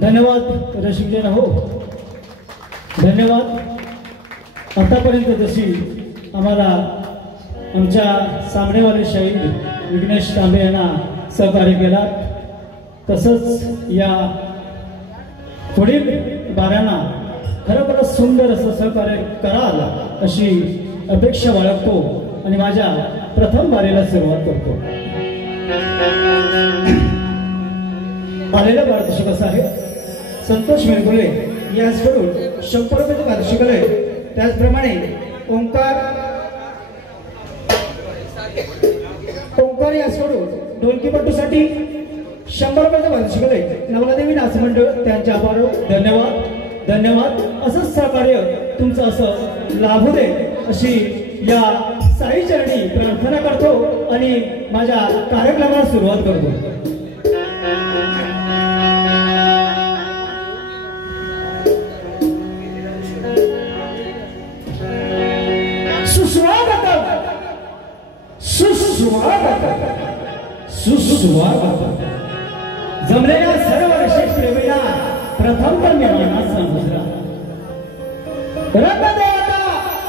धन्यवाद रसिकजन हो, धन्यवाद। आतापर्यंत जशी आम्हाला आमच्या सामनेवाले शहीद विघ्नेश तांबे यांना सहकार्य केला, तसंच या पुढील बाऱ्यांना खरोखरच सुंदर असं सहकार्य कराल अशी अपेक्षा बाळगतो आणि माझ्या प्रथम बारीला सुरुवात करतो। आलेला पारितोषिक असं आहे, संतोष मेरगुले याचकडून 100 रुपयाचे पारितोषिक आहे। त्याचप्रमाणे ओंकार याचकडून ढोलकीपट्टूसाठी 100 रुपयाचे पारितोषिक आहे। नवलादेवी नाच मंडळ त्यांचे आभार, धन्यवाद धन्यवाद। असंच सहकार्य तुमचं असं लाभू दे अशी या साई चरणी प्रार्थना करतो आणि माझ्या कार्यक्रमाला सुरुवात करतो। सुस्वागत जमलेल्या सर्व विशेष प्रेमीला प्रथम तर मेहमानाचा मुजरा, रत्नदेवता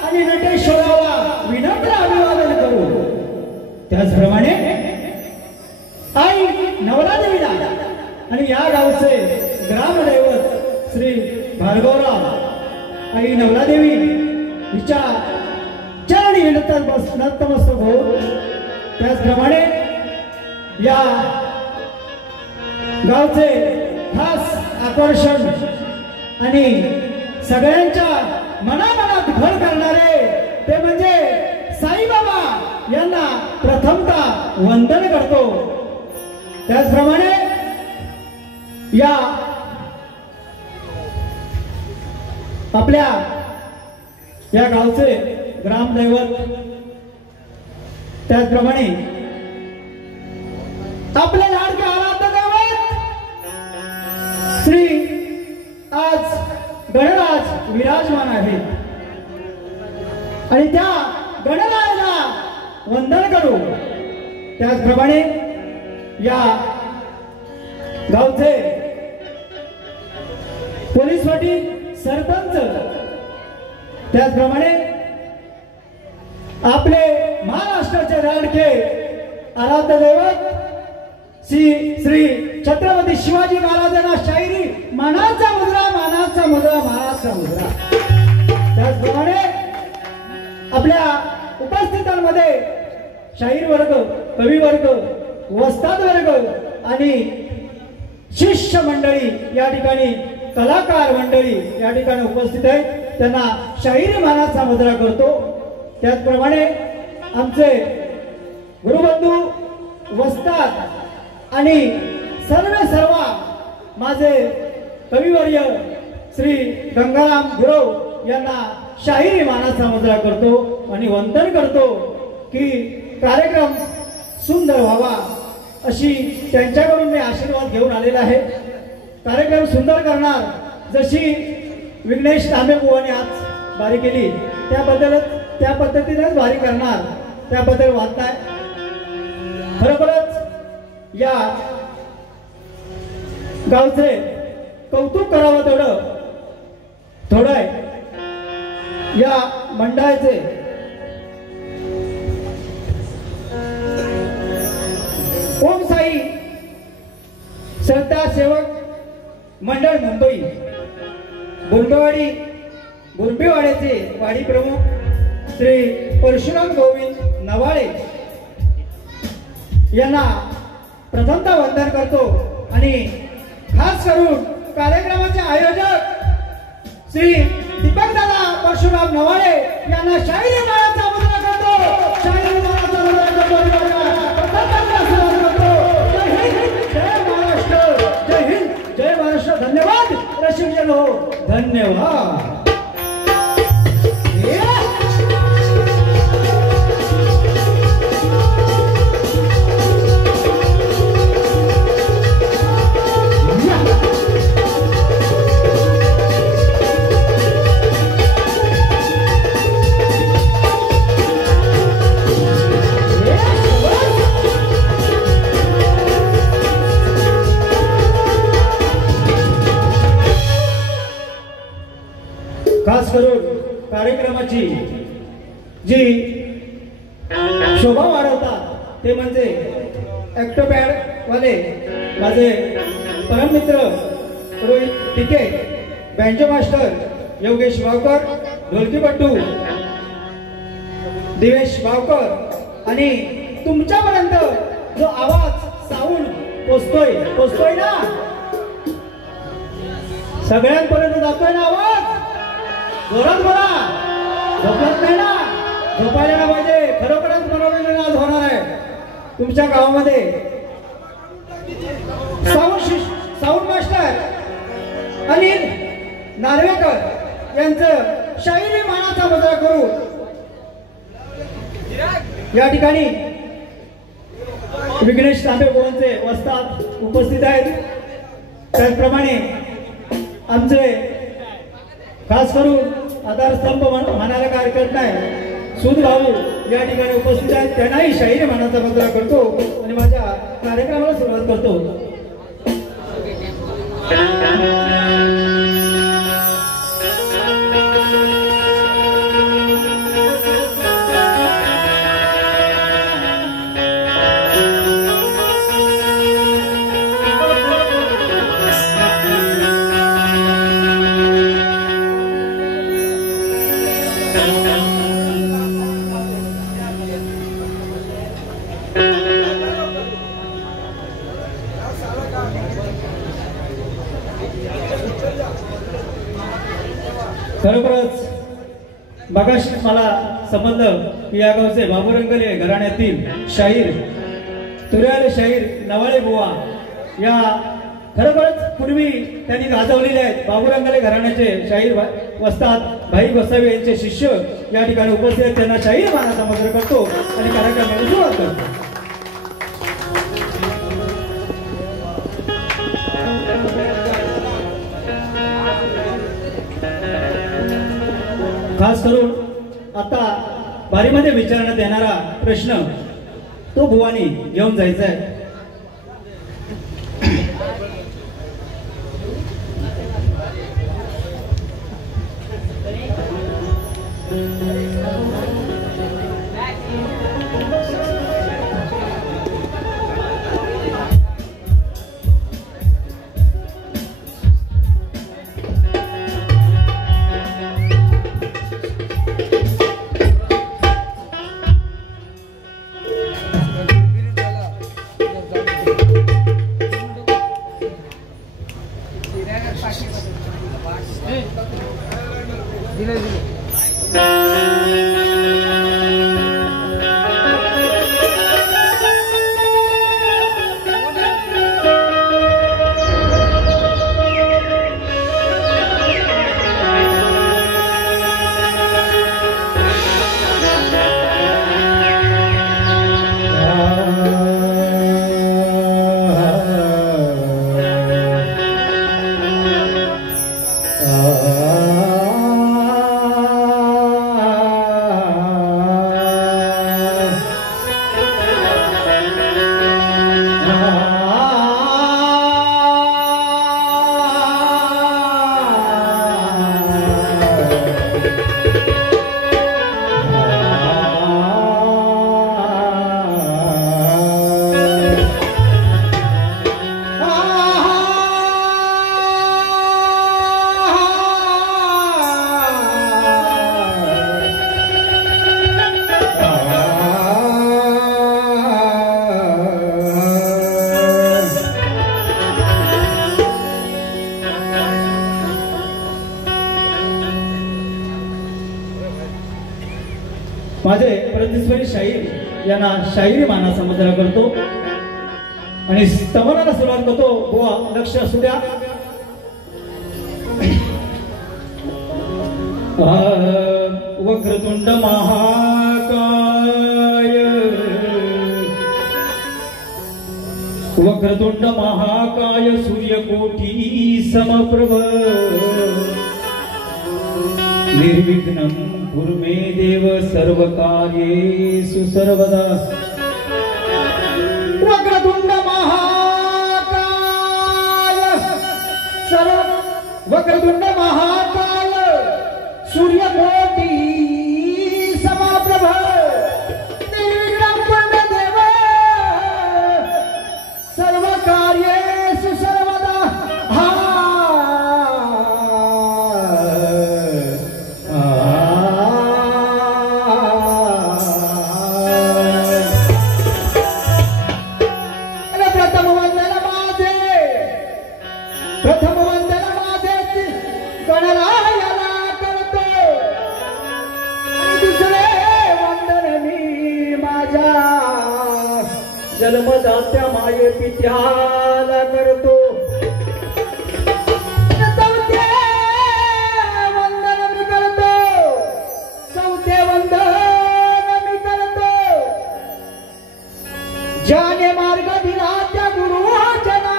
आणि नटेश्वराला विनम्र अभिवादन करू। त्याचप्रमाणे आई नवलादेवीला आणि या गावचे ग्रामदैवत श्री भार्गवराव आई नवलादेवी हिच्या चरणी नतमस्तक हो। त्याचप्रमाणे या गावचे खास आकर्षण आणि सगळ्यांच्या मनामनात घर करणारे ते म्हणजे साईबाबा यांना प्रथमतः वंदन करतो। त्याचप्रमाणे या आपल्या या गावचे ग्रामदैवत, त्याचप्रमाणे आपले लाडके आराध्य दैवत श्री आज गणराज विराजमान आहेत आणि त्या गणरायाला वंदन करू। त्याचप्रमाणे या गावचे पोलीस पाटील, सरपंच, त्याचप्रमाणे आपले महाराष्ट्राचे लाडके आराध्य दैवत श्री छत्रपती शिवाजी महाराजांना शाहिरी मानाचा मुद्रा, मानाचा मुद्रा, मानाचा मुद्रा। त्याचप्रमाणे आपल्या उपस्थितांमध्ये शाहीर वर्ग, कवी वर्ग, वस्ताद वर्ग आणि शिष्य मंडळी या ठिकाणी, कलाकार मंडळी या ठिकाणी उपस्थित आहेत, त्यांना शाहिरी मानाचा मुद्रा करतो। त्याचप्रमाणे आमचे गुरुबंधू, वस्ताद आणि सर्व माझे कविवर्य श्री गंगाराम गुरव यांना शाहिरी मानाचा मुद्रा करतो आणि वंदन करतो की कार्यक्रम सुंदर व्हावा अशी त्यांच्याकडून मी आशीर्वाद घेऊन आलेला आहे। कार्यक्रम सुंदर करणार जशी विघ्नेश तांबे बुवांनी आज बारी केली त्या पद्धतीनेच बारी करणार, त्याबद्दल वाटताय। खरोखरच या गावचे कौतुक करावं थोडं आहे। या मंडळाचे ओम साई श्रद्धा सेवक मंडळ मुंबई बुरबेवाड्याचे वाडी प्रमुख श्री परशुराम गोविंद नवाळे यांना प्रथमतः वंदन करतो आणि खास करून कार्यक्रमाचे आयोजक श्री दीपक दादा परशुराम नवाळे यांना शाहिरी मानाचा मुद्रा करतो. शाहिरी मानाचा मुद्रा करतो. जय हिंद जय महाराष्ट्र. जय हिंद जय महाराष्ट्र. धन्यवाद रसिक जन हो. धन्यवाद. खास करून कार्यक्रमाची जी शोभा वाढवतात ते म्हणजे ॲक्टोपॅड वाले माझे परममित्र रोहित टिके, बँजो मास्टर योगेश बावकर, ढोलकीपट्टू दिवेश बावकर आणि तुमच्यापर्यंत जो आवाज साऊंड पोचतोय ना, सगळ्यांपर्यंत जातोय ना आवाज. जोरात बोला. झोपत नाही ना, झोपायला ना पाहिजे. खरोखरच मनोरंजन आज होणार आहे तुमच्या गावामध्ये. साऊंड मास्टर अनिल नार्वेकर यांचं शाहिरी मानाचा मुजरा करू या ठिकाणी विघ्नेश तांबे बोळांचे वस्ताद उपस्थित आहेत. त्याचप्रमाणे आमचे खास करून आधारस्तंभ म्हणायला काय हरकत नाही, सूद भाऊ या ठिकाणी उपस्थित आहेत. त्यांनाही शाहिरी मानाचा मुजरा करतो आणि माझ्या कार्यक्रमाला सुरुवात करतो. खरोखरच मगाशी मला समजलं की या गावचे बाबूरंगले घराण्यातील शाहीर तुर्याले शाहीर नवाळे बुवा या खरोखरच पूर्वी त्यांनी गाजवलेले आहेत. बाबूरंगले घराण्याचे शाहीर वस्ताद भाई गोसावी यांचे शिष्य या ठिकाणी उपस्थित आहेत. त्यांना शाहीर मानाचा मुजरा करतो आणि कार्यक्रमाला सुरुवात करतो. खास करून आता बारीमध्ये विचारण्यात येणारा प्रश्न तो बुवानी घेऊन जायचा आहे. माझे प्रतिस्वरी शाहीर यांना शाहिरी मानाचा मुजरा करतो आणि स्तवनाला सुरुवात करतो. बुवा लक्ष असू द्या. वक्रतुंड महाकाय वक्रतुंड महाकाय सूर्यकोटी समप्रभ निर्विघ्नं कुरु मे देव सर्वकार्येषु सर्वदा. वक्रतुंड महाकाय वक्रतुंड महाकाय सूर्यकोटी समप्रभ निर्विघ्नं कुरु मे देव सर्वकार्येषु सर्वदा. प्रथम वंदन माझे गणरायाला करतो आणि दुसरे वंदन मी माझ्या जन्मदात्या माये पित्याला करतो. चौथे वंदन मी करतो. चौथे वंदन मी करतो ज्याने मार्ग दिला त्या गुरुजना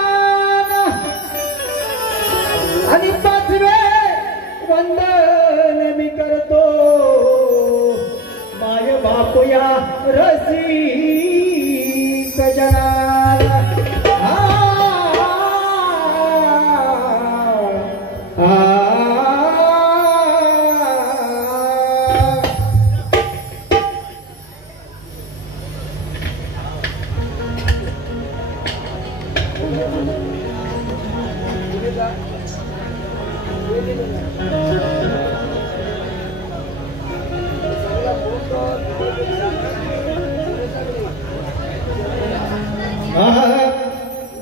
आणि पाचवे वंदन मी करतो माय बाप या रसिक जनाला.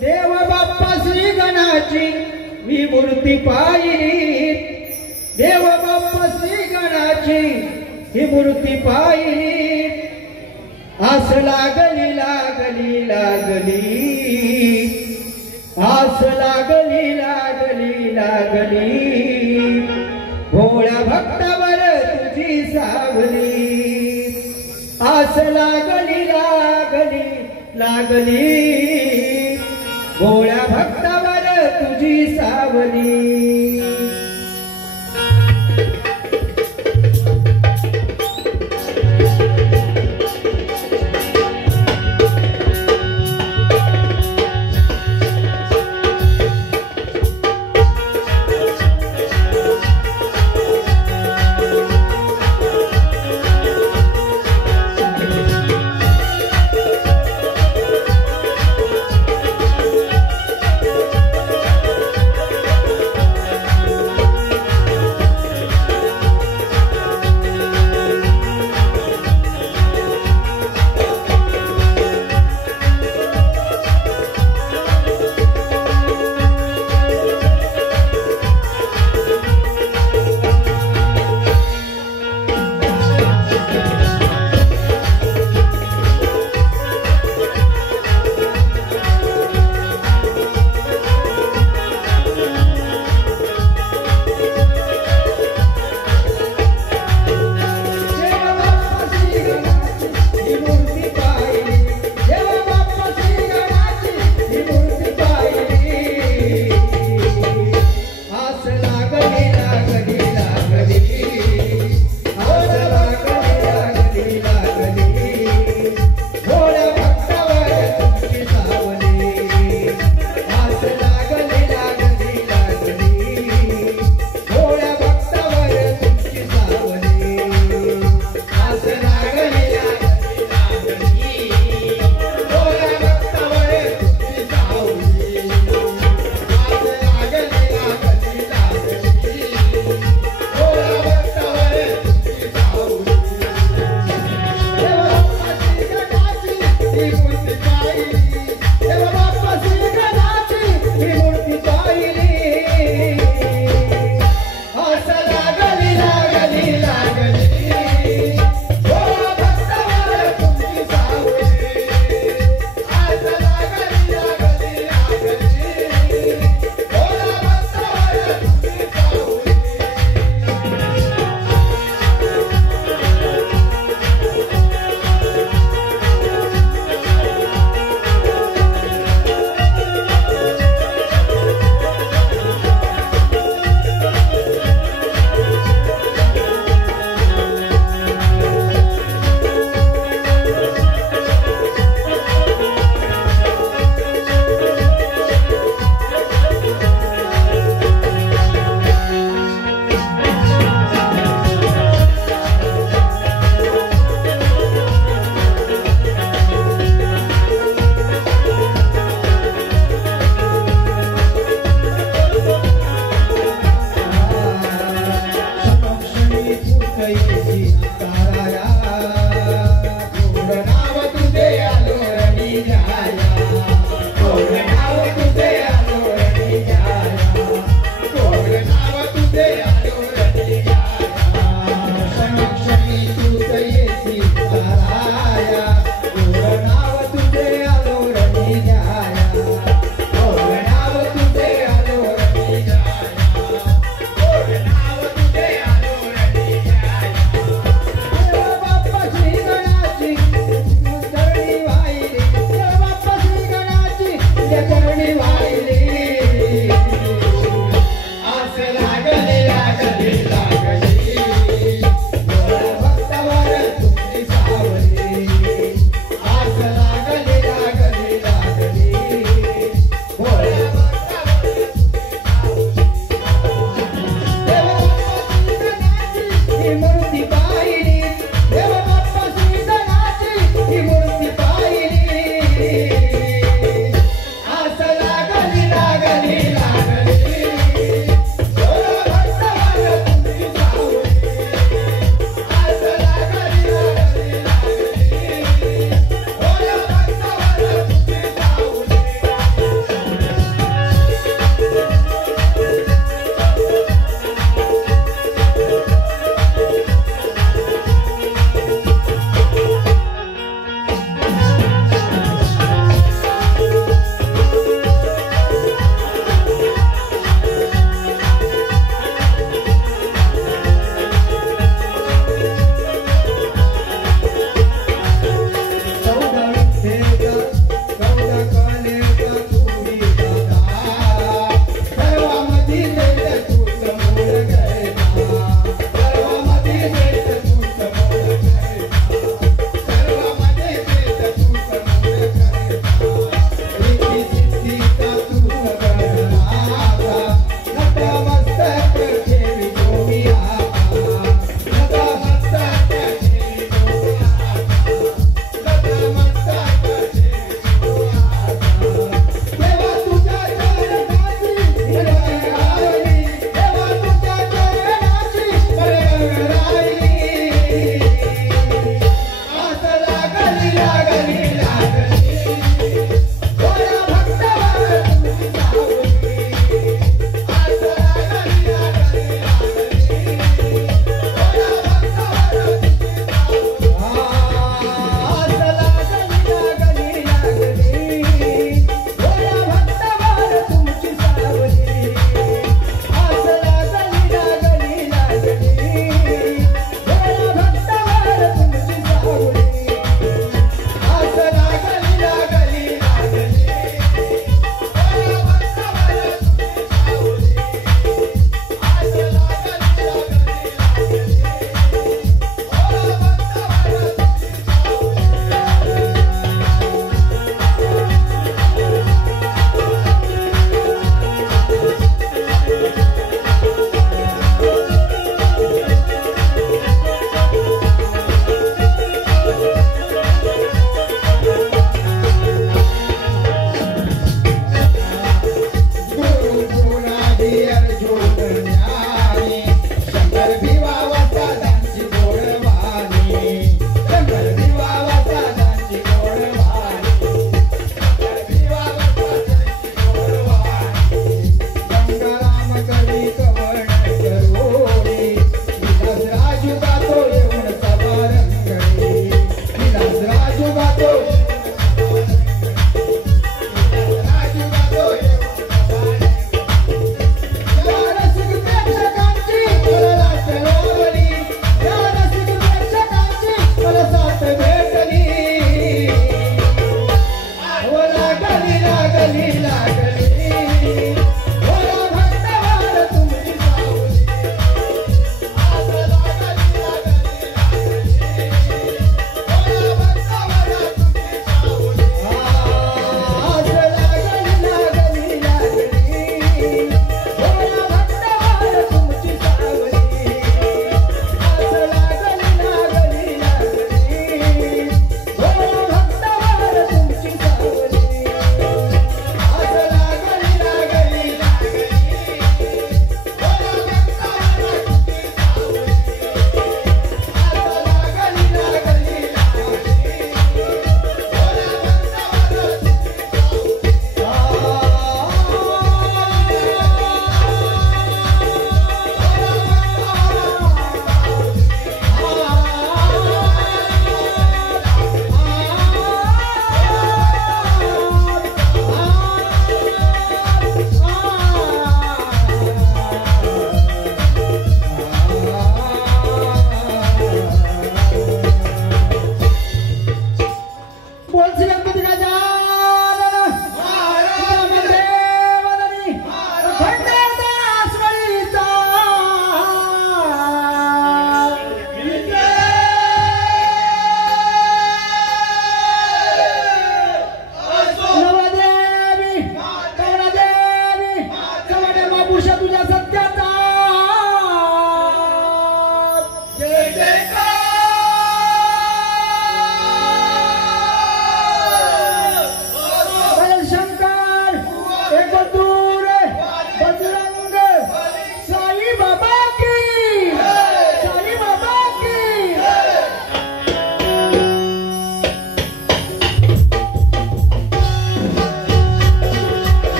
देव बाप्पा श्री गणाची मी मूर्ती पाहिली. देव बाप्पा श्री गणाची ही मूर्ती पाहिली. आस लागली लागली लागली आस लागली लागली लागली भोळ्या भक्तावर तुझी सावली. आस लागली लागली लागली भोळ्या भक्तावर तुझी सावली.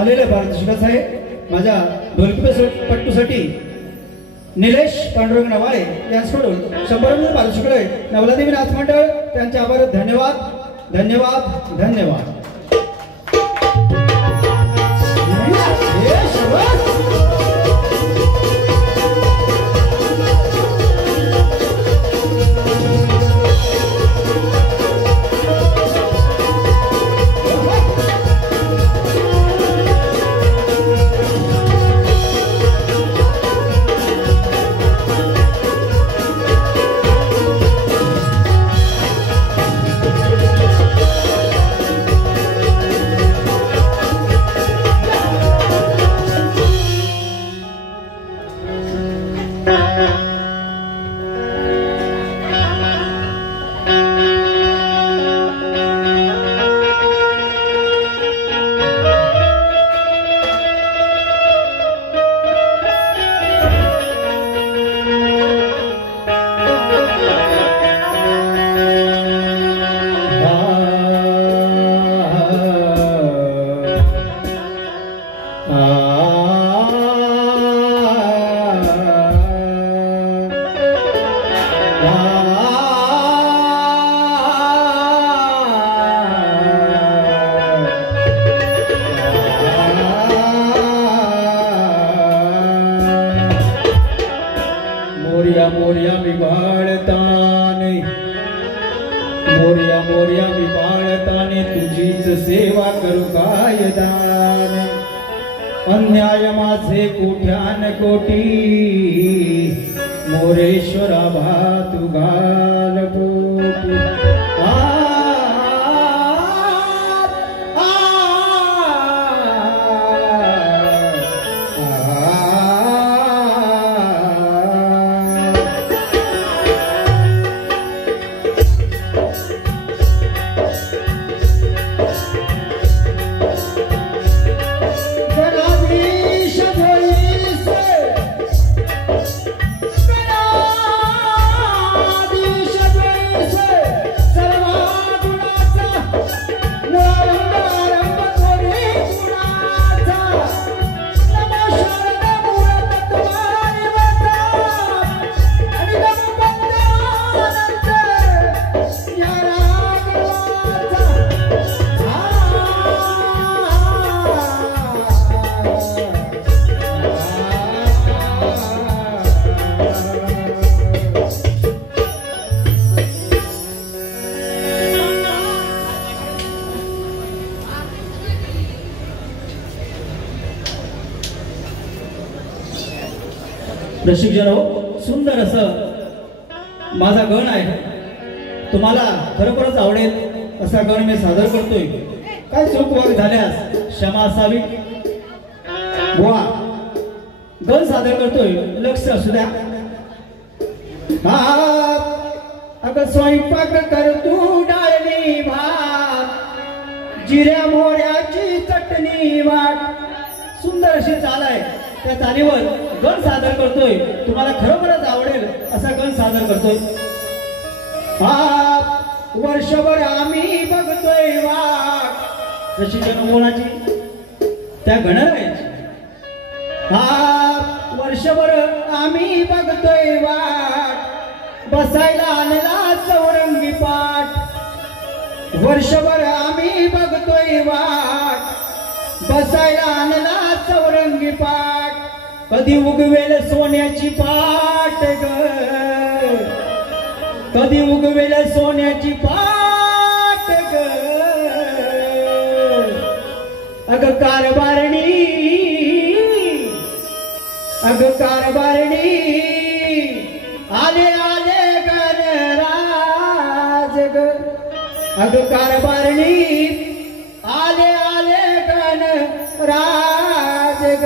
आलेले पारितोषिकास आहे माझ्या ढोलकीपट्टूसाठी निलेश पांडुरंग नवाळे यांच्याकडून 100 रुपये पारितोषिक आहे. नवलादेवी नाथ मंडळ त्यांचे आभार. धन्यवाद धन्यवाद धन्यवाद. पर्या मी बाळताने तुझीच सेवा करू काय दान अन्याय माझे कोट्यान कोटी मोरेश्वरा भातु घाल पोटी प्रशिक्षण हो सुंदर असं माझा गण आहे तुम्हाला खरोखरच आवडेल असा गण मी सादर करतोय काय चूक झाल्यास क्षमा असावी बुवा गण सादर करतोय लक्ष असू द्या अगं स्वयंपाक कर तू डाळणी भात जिऱ्या मोऱ्याची चटणी वाट सुंदर अशी चाल आहे त्या चालीवर गण सादर करतोय तुम्हाला खरोखरच आवडेल असा गण सादर करतोय वर्षभर आम्ही बघतोय वाट प्रशिक्षण कोणाची त्या गणरायाची वर्षभर आम्ही बघतोय वाट बसायला आणला चौरंगी पाठ वर्षभर आम्ही बघतोय वाट बसायला आणला चौरंगी पाठ कधी उगवेल सोन्याची पाट ग कधी उगवेल सोन्याची पाट ग अगं कारभारणी अगं कारभारणी आले आले गणराज ग अगं कारभारणी आले आले गणराज ग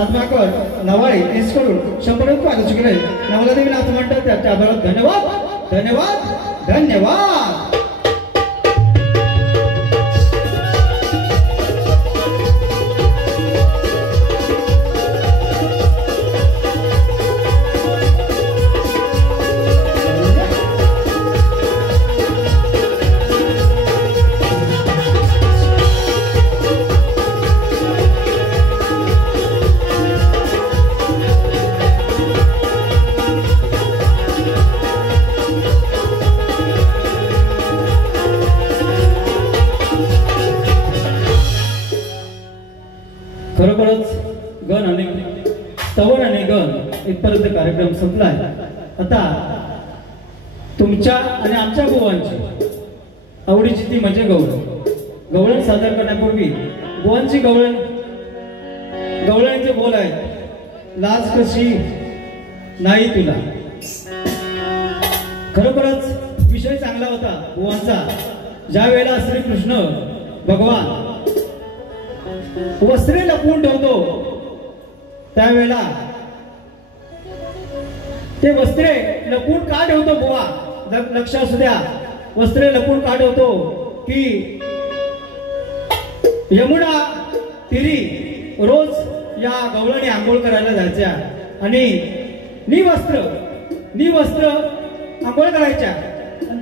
पद्माकर नवाळे यांच्याकडून 100 रुपये आलोचकडे नवलादेवी नाथ म्हणतात त्याच्याबरोबर धन्यवाद धन्यवाद धन्यवाद. खरोखरच गण आणि स्तवन आणि गण इथपर्यंत कार्यक्रम संपलाय. आता तुमच्या आणि आमच्या गोवांची आवडीची ती म्हणजे गवळण सादर करण्यापूर्वी गोवांची गवळणचे बोल आहेत. लाज कशी नाही तुला. खरोखरच विषय चांगला होता गोवांचा. ज्या वेळेला श्रीकृष्ण भगवान वस्त्रे लपवून ठेवतो त्यावेळेला ते वस्त्रे लपवून का ठेवतो बुवा लक्ष असू द्या. वस्त्रे लपवून का ठेवतो की यमुना तिरी रोज या गवळणी आंघोळ करायला जायच्या आणि निवस्त्र आंघोळ करायच्या.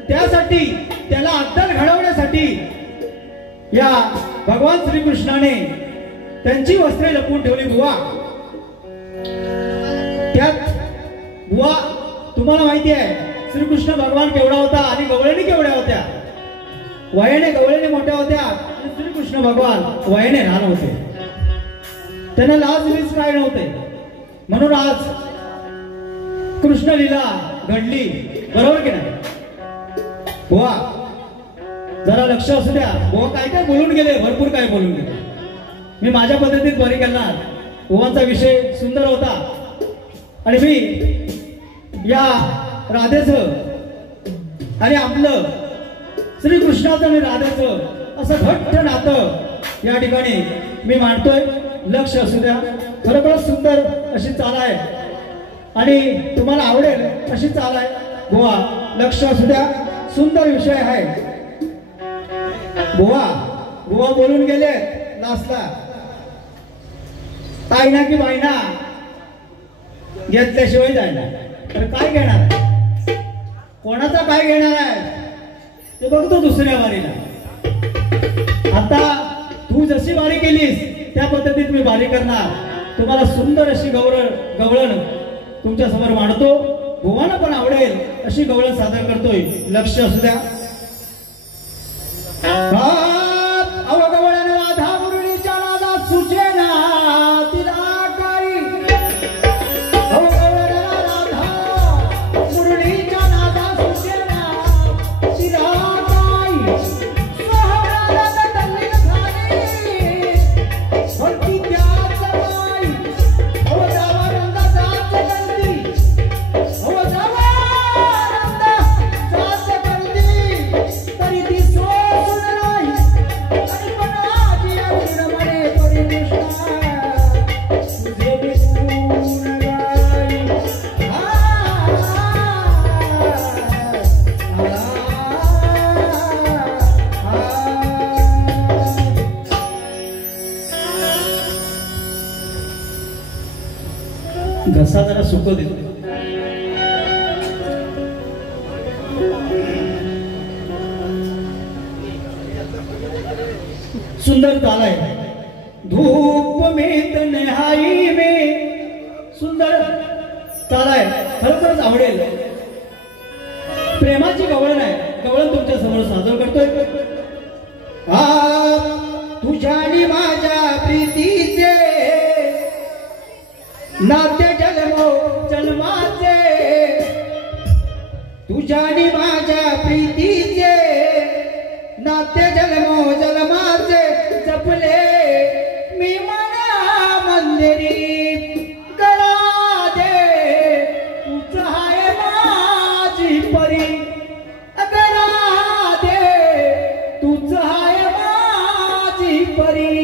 त्यासाठी त्याला अद्दल घडवण्यासाठी या भगवान श्रीकृष्णाने त्यांची वस्त्रे लपवून ठेवली बुवा. त्यात बुवा तुम्हाला माहिती आहे श्रीकृष्ण भगवान केवढा होता आणि गवळणी केवढ्या होत्या. वयाने गवळणी मोठ्या होत्या आणि श्रीकृष्ण भगवान वयाने लहान होते. त्यांना लाज काय नव्हते. म्हणून आज कृष्ण लीला घडली. बरोबर की नाही बुवा. जरा लक्ष असू द्या. बुवा काय काय बोलून गेले. भरपूर काय बोलून गेले. मी माझ्या पद्धतीत बरी करणार. बुवांचा विषय सुंदर होता आणि मी या राधेचं आणि आपलं श्रीकृष्णाचं आणि राधेचं असं घट्ट नातं या ठिकाणी मी मांडतोय. लक्ष असू द्या. खरोखरच सुंदर अशी चाल आहे आणि तुम्हाला आवडेल अशी चाल आहे बुवा. लक्ष असू द्या. सुंदर विषय आहे बुवा. बुवा बोलून गेले लास्टला ताईना की बाईना घेतल्याशिवाय जायना. तर काय घेणार. कोणाचा काय घेणार आहे ते बघतो दुसऱ्या वारीला. आता तू जशी वारी केलीस त्या पद्धतीत मी वारी करणार. तुम्हाला सुंदर अशी गवळण तुमच्या समोर मांडतो. भुवाना पण आवडेल अशी गवळण सादर करतोय. लक्ष असू द्या. अवगवळण राधा मुरळीच्या नादात सुचेना तिला काही. अवगवळण राधा मुरळीच्या नादात सुचेना तिला काही. सोहळ्याला तल्लीन झाली भक्ती त्याच काही. अव जावा रंगा जात गर्दी. अव जावा रंगा जात गर्दी तरी ती सोडून नाही. आणि पणाची रमणे परी कृष्णा तुझे गुण गाई. घसा जरा सुको देतो. सुंदर ताल आहे. धूप में तन्हाई में. सुंदर ताल आहे. खरोखरच आवडेल. प्रेमाची गवळण आहे. गवळण तुमच्या समोर सादर करतोय. तुझ्या आणि माझ्या प्रीतीचे नाते जन्माचे. तुझ्या आणि माझ्या प्रीतीचे नाते जन्माचे जपले मी मना मंदिरी. कळा दे तुझ हाय माझी परी. कळा दे तुझ हाय माझी परी.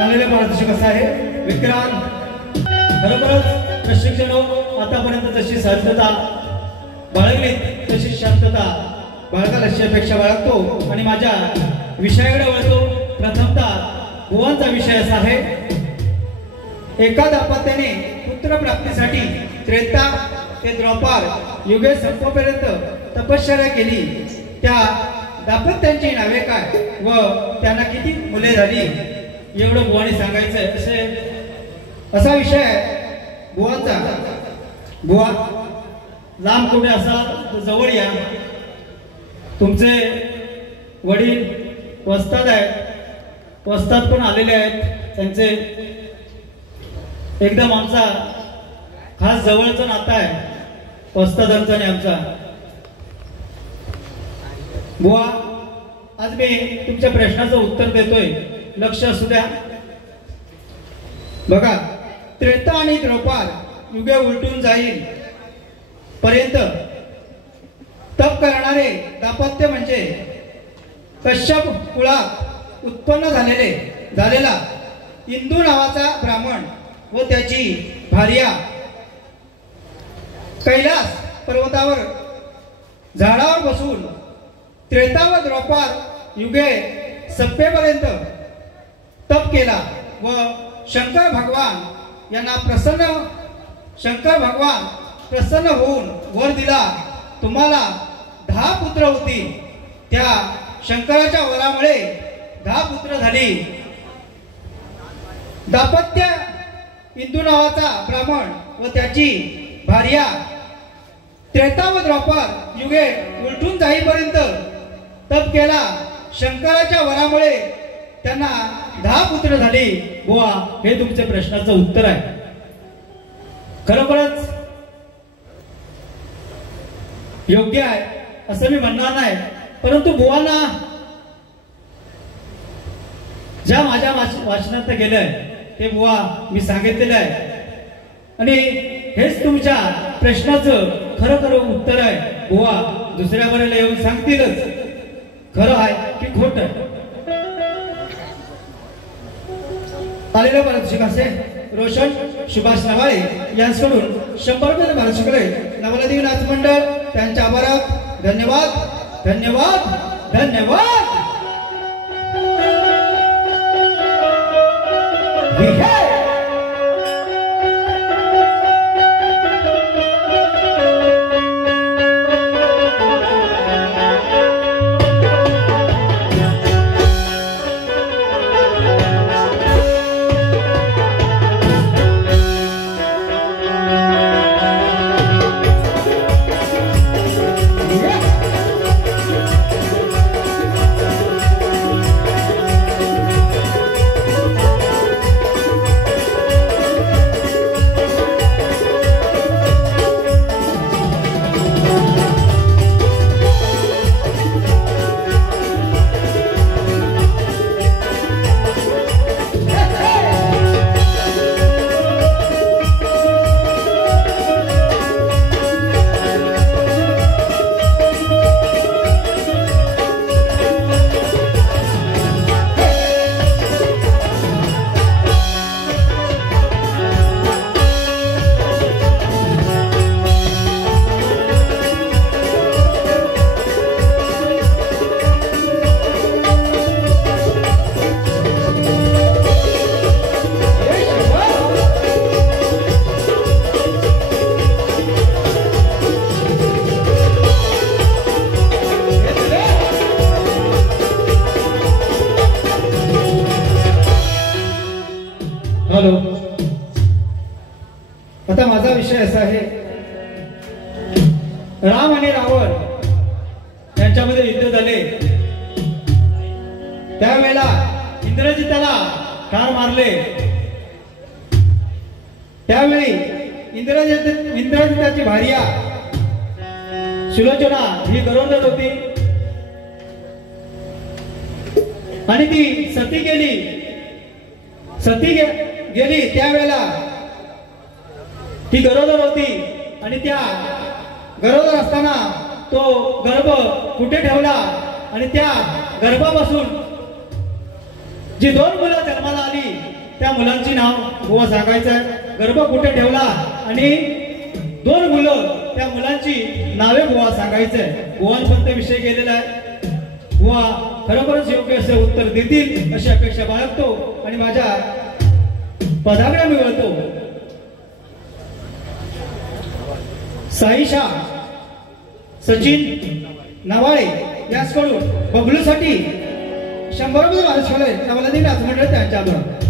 आलेले मार्गदर्शक कसं आहे विक्रांत. खरोखरच प्रशिक्षण आतापर्यंत जशी शांतता बाळगली तशी शांतता बाळगाल अशी अपेक्षा बाळगतो आणि माझ्या विषयाकडे वळतो. प्रथमतः बुवांचा विषय असा आहे, एका दाम्पत्याने पुत्र प्राप्तीसाठी त्रेता ते द्वापार युगे संपेपर्यंत तपश्चर्या केली. त्या दाम्पत्यांची नावे काय व त्यांना किती मुले झाली एवढं बुवाने सांगायचं असा विषय आहे बुवांचा. बुवा लांब कुठे असाल तर जवळ या. तुमचे वडील वस्ताद आहेत, वस्ताद पण आलेले आहेत. त्यांचे एकदम आमचा खास जवळचा नाता आहे वस्तादांचा आणि आमचा. बुवा आज मी तुमच्या प्रश्नाचं उत्तर देतोय, लक्ष असू द्या. बघा, त्रेता आणि द्वापार युगे उलटून जाईल पर्यंत तप करणारे दाम्पत्य म्हणजे कश्यप कुळात उत्पन्न झालेला इंदू नावाचा ब्राह्मण व त्याची भार्या कैलास पर्वतावर झाडावर बसून त्रेता व द्वापार युगे संपेपर्यंत तप केला व शंकर भगवान प्रसन्न होऊन वर दिला. तुम्हाला 10 पुत्र होती. त्या शंकराच्या वरामुळे 10 पुत्र झाली. दाम्पत्य इंदू नावाचा ब्राह्मण व त्याची भार्या त्रेता व द्वापार युगे उलटून जाईपर्यंत तप केला. शंकराच्या वरामुळे त्यांना 10 पुत्र झाली. बुवा हे तुमच्या प्रश्नाचं उत्तर आहे. खरोखरच योग्य आहे असं मी म्हणणार नाही, परंतु बुवांना ज्या माझ्या वाचनात गेलंय ते बुवा मी सांगितलेलं आहे आणि हेच तुमच्या प्रश्नाचं खरं उत्तर आहे. बुवा दुसऱ्या बरेला येऊन सांगतीलच खरं आहे की खोट आहे. आलेले मार्गदर्शक असे रोशन सुभाष नवाळे यांच्याकडून 100 रुपये मार्गदर्शक नवलदेवी नाच मंडळ त्यांच्या आभारात. धन्यवाद धन्यवाद धन्यवाद. हॅलो, आता माझा विषय असा आहे, राम आणि रावण यांच्यामध्ये युद्ध झाले. त्यावेळेला इंद्रजिताला ठार मारले. त्यावेळी इंद्रजिताची भार्या सुलोचना ही गरोदर होती आणि ती सती गेली. त्यावेळेला ती गरोदर होती आणि त्या गरोदर असताना तो गर्भ कुठे ठेवला आणि त्या गर्भापासून जी 2 मुलं जन्माला आली त्या मुलांची नाव बुवा सांगायचं, गर्भ कुठे ठेवला आणि 2 मुलं त्या मुलांची नावे बुवा सांगायचंय. बुवांपर्यंत विषय गेलेला आहे. बुवा खरोखरच योग्य असे उत्तर देतील अशी अपेक्षा बाळगतो आणि माझ्या पदाकडे मी वळतो. साईशा सचिन नवाळे याचकडून बबलूसाठी 100 रुपये माणूस आम्हाला दिले असं म्हटलं त्यांच्याबरोबर.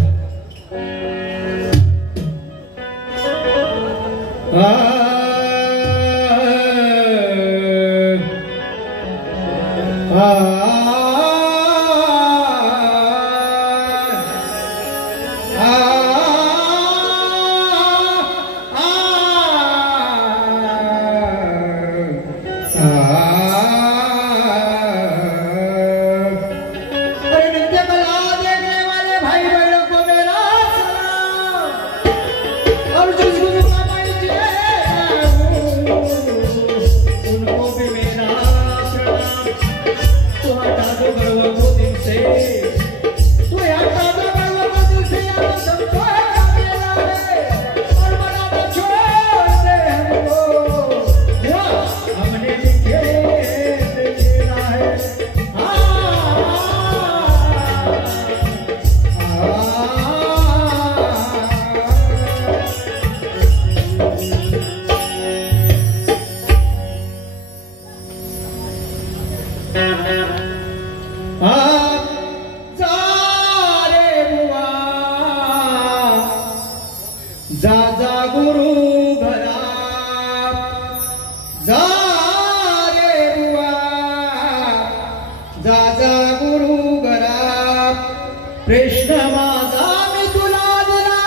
प्रश्न माझा मी तुला दिला,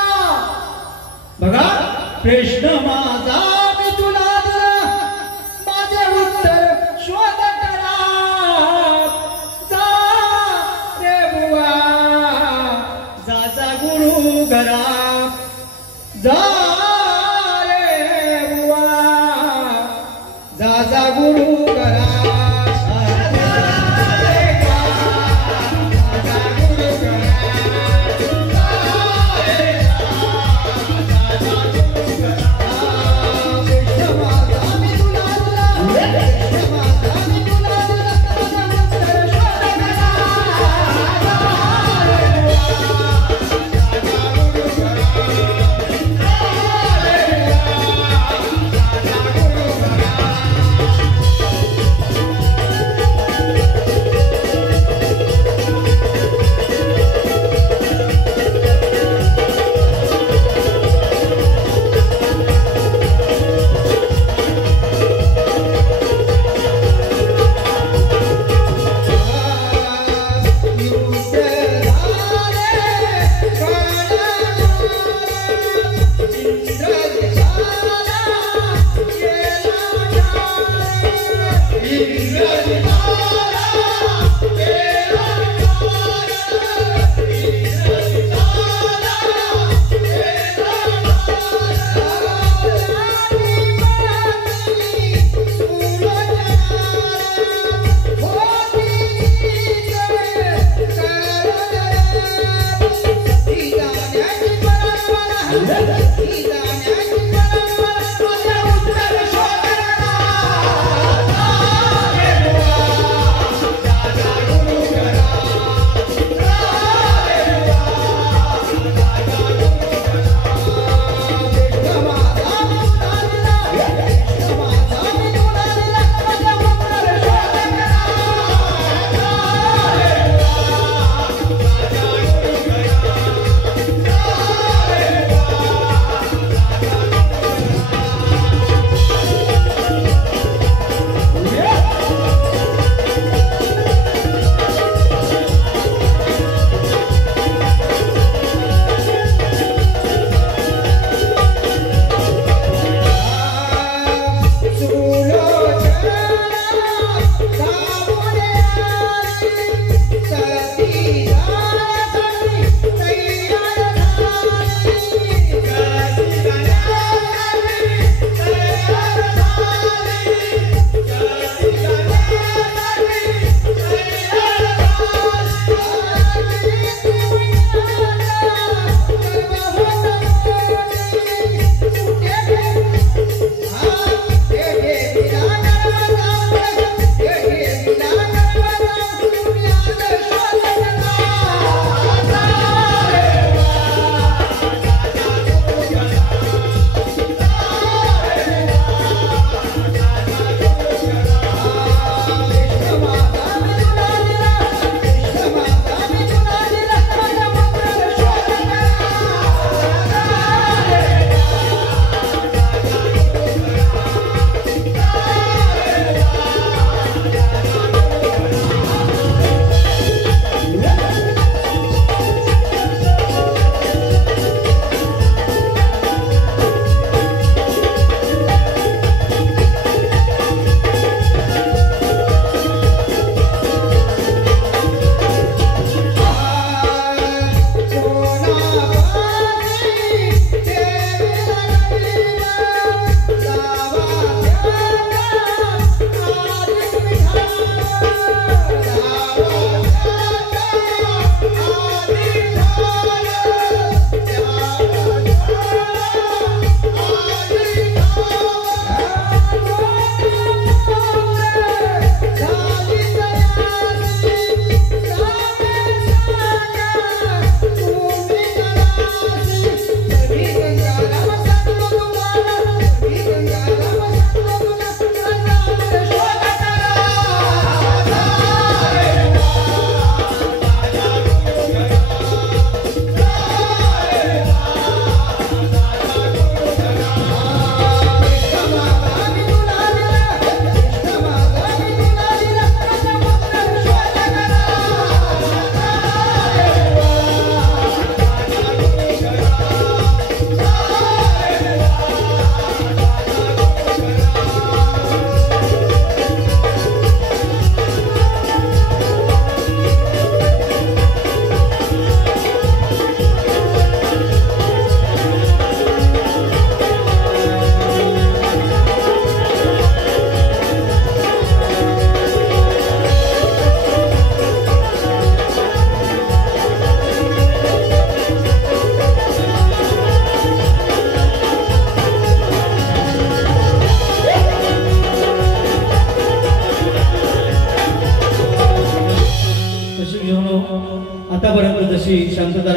बघा प्रश्न माझा मी तुला दिला, माझे उत्तर शोध करा. जा रे बुवा जा जा गुरु घरा, जा रे बुवा जा जा गुरु घरा. Yeah.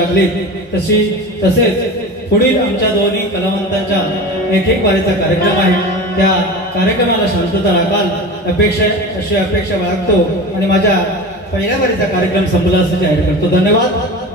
टाकली तसेच पुढील आमच्या दोन्ही कलावंतांच्या एक वारीचा कार्यक्रम आहे, त्या कार्यक्रमाला शांतता राखाल अशी अपेक्षा बाळगतो आणि माझ्या पहिल्या वारीचा कार्यक्रम संपला असं जाहीर करतो. धन्यवाद.